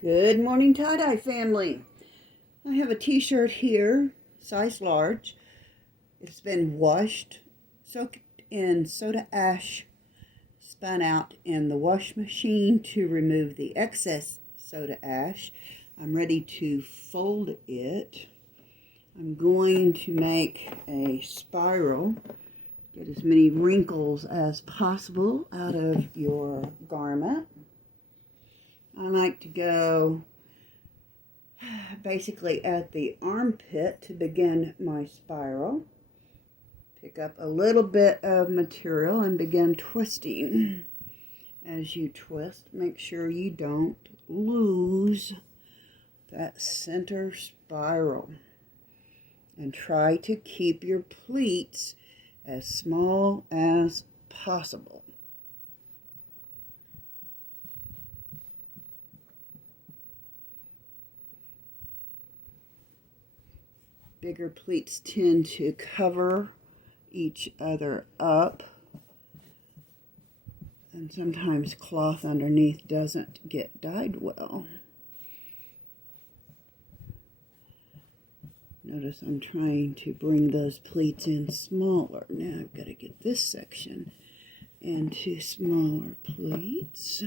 Good morning, tie-dye family. I have a t-shirt here, size large. It's been washed, soaked in soda ash, spun out in the wash machine to remove the excess soda ash. I'm ready to fold it. I'm going to make a spiral, get as many wrinkles as possible out of your garment. I like to go basically at the armpit to begin my spiral. Pick up a little bit of material and begin twisting. As you twist, make sure you don't lose that center spiral. And try to keep your pleats as small as possible. Bigger pleats tend to cover each other up, and sometimes cloth underneath doesn't get dyed well. Notice I'm trying to bring those pleats in smaller. Now I've got to get this section into smaller pleats.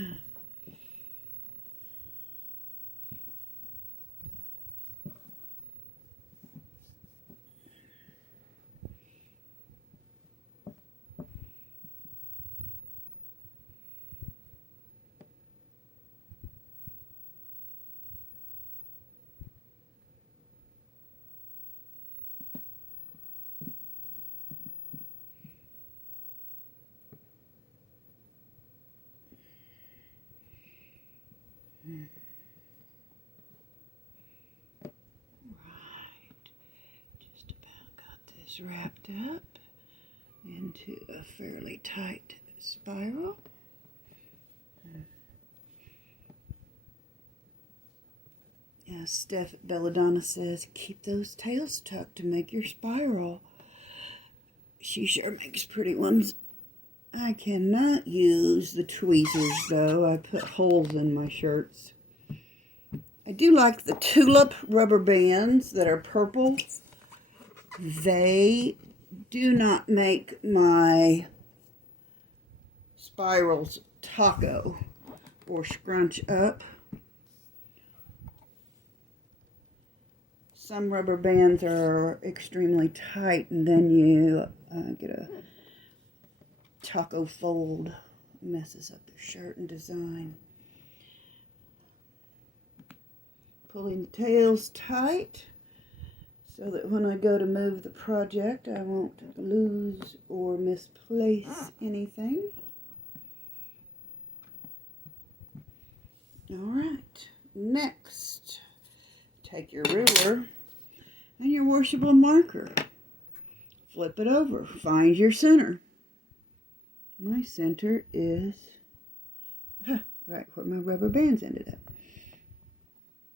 Just about got this wrapped up into a fairly tight spiral. As Steph Belladonna says, keep those tails tucked to make your spiral. She sure makes pretty ones. I cannot use the tweezers though. I put holes in my shirts. I do like the tulip rubber bands that are purple. They do not make my spirals taco or scrunch up. Some rubber bands are extremely tight, and then you get a taco fold. Messes up your shirt and design. Pulling the tails tight so that when I go to move the project, I won't lose or misplace anything. All right, next, take your ruler and your washable marker. Flip it over. Find your center. My center is right where my rubber bands ended up.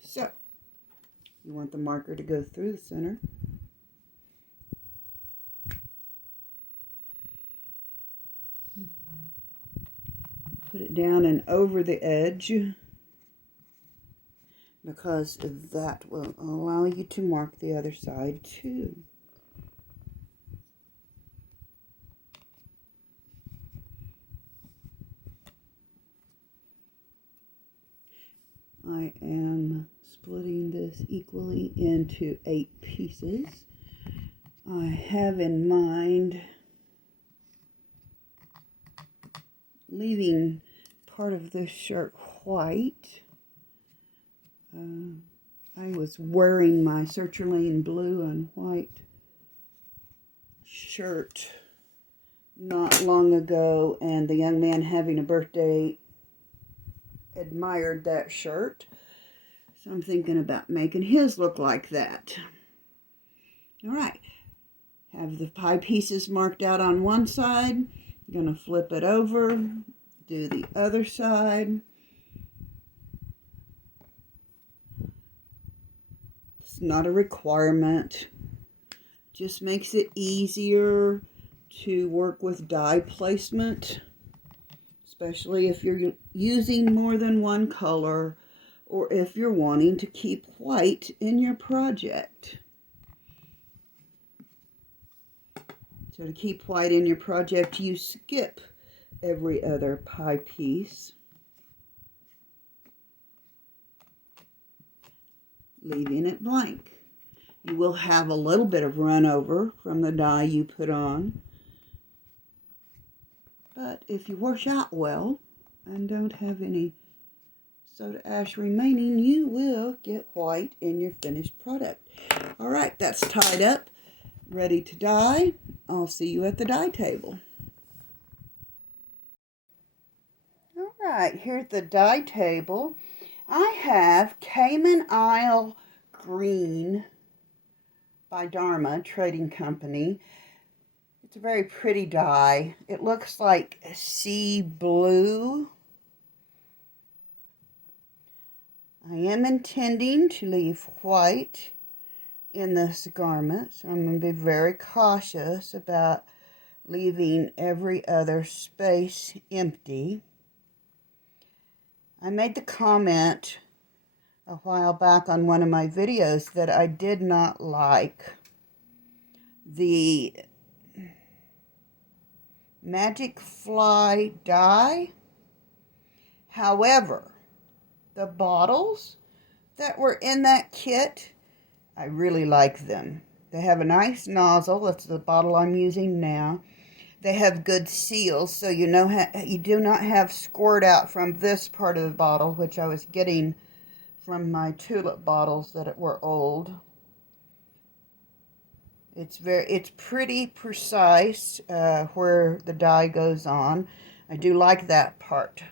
So, you want the marker to go through the center. Put it down and over the edge, because that will allow you to mark the other side too. I am splitting this equally into 8 pieces. I have in mind leaving part of this shirt white. I was wearing my sertraline blue and white shirt not long ago, and the young man having a birthday admired that shirt. So I'm thinking about making his look like that. All right. Have the pie pieces marked out on one side. I'm going to flip it over. Do the other side. It's not a requirement. Just makes it easier to work with die placement, especially if you're using more than one color or if you're wanting to keep white in your project. So to keep white in your project, you skip every other pie piece, leaving it blank. You will have a little bit of run over from the dye you put on, but if you wash out well and don't have any soda ash remaining, you will get white in your finished product. All right, that's tied up, ready to dye. I'll see you at the dye table. All right, here's the dye table. I have Cayman Isle Green by Dharma Trading Company. It's a very pretty dye. It looks like sea blue. I am intending to leave white in this garment, so I'm going to be very cautious about leaving every other space empty. I made the comment a while back on one of my videos that I did not like the Magic Fly dye. However, the bottles that were in that kit, I really like them. They have a nice nozzle. That's the bottle I'm using now. They have good seals, so you know you do not have squirt out from this part of the bottle, which I was getting from my tulip bottles that were old. It's pretty precise where the dye goes on. I do like that part.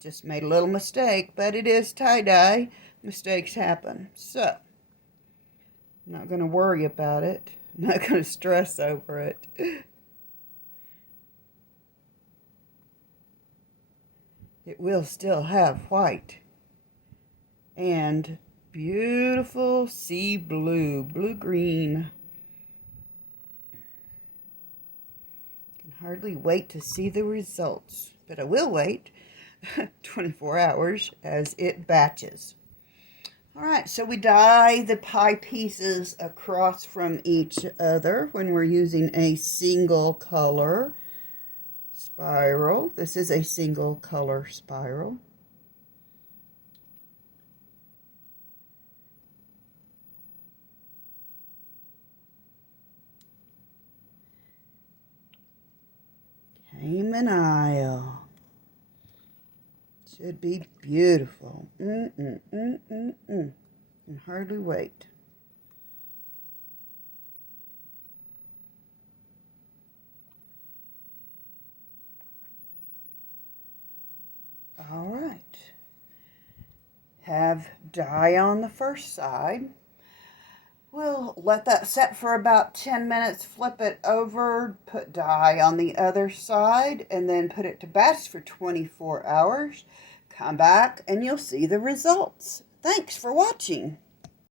Just made a little mistake, but it is tie-dye. Mistakes happen. So, I'm not going to worry about it. I'm not going to stress over it. It will still have white and beautiful sea blue, blue-green. Can hardly wait to see the results, but I will wait 24 hours as it batches. All right, so we dye the pie pieces across from each other when we're using a single color spiral. This is a single color spiral. Cayman Isle. Should be beautiful. Can hardly wait. All right. Have dye on the first side. We'll let that set for about 10 minutes, flip it over, put dye on the other side, and then put it to batch for 24 hours. Come back and you'll see the results. Thanks for watching.